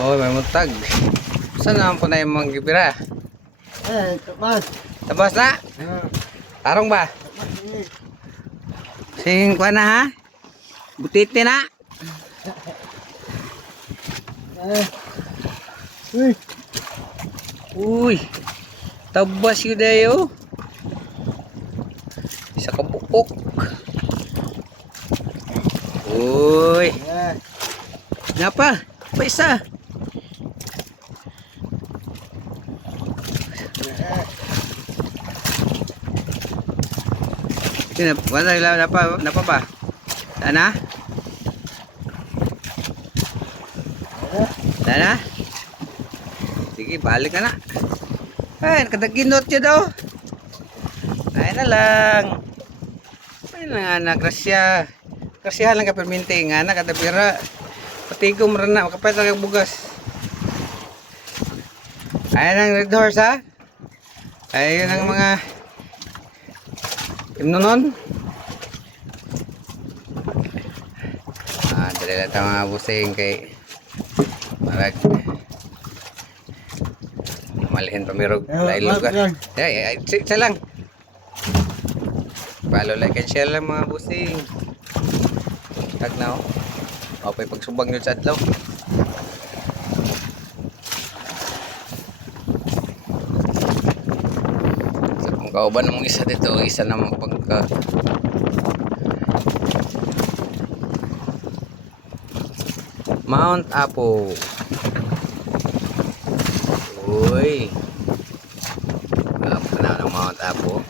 Oh, may muntag. Saan naman po na yung mga gibira? Tapas. Tapos na? Tarong ba? Sing kwa na ha? Butiti na? Uy. Uy. Tabas yun dayo. Isa ka bukok. Uy. Ngapa? Pa isa. Sino? Wala napa ba? Sana? Sana? Sige, balik ka na. Ay, nakadaginot siya daw. Ay na lang. Ay na anak, grasya. Grasyahan lang ka perminti nga anak, katapira. Patigom rin na, makapait lang yung bugas. Ayan ang red horse ha. Ayun ang mga imnonon. Dali lang ito mga busing kay marag malihin pamirog lain lugar. Ay, isa lang. Follow, like and share lang mga busing. Tag na oh. Okay, pagsubang nyo sa adlaw. So kung kauban namang isa dito, isa namang pagka Mount Apo. Uy. Wala pa na ng Mount Apo.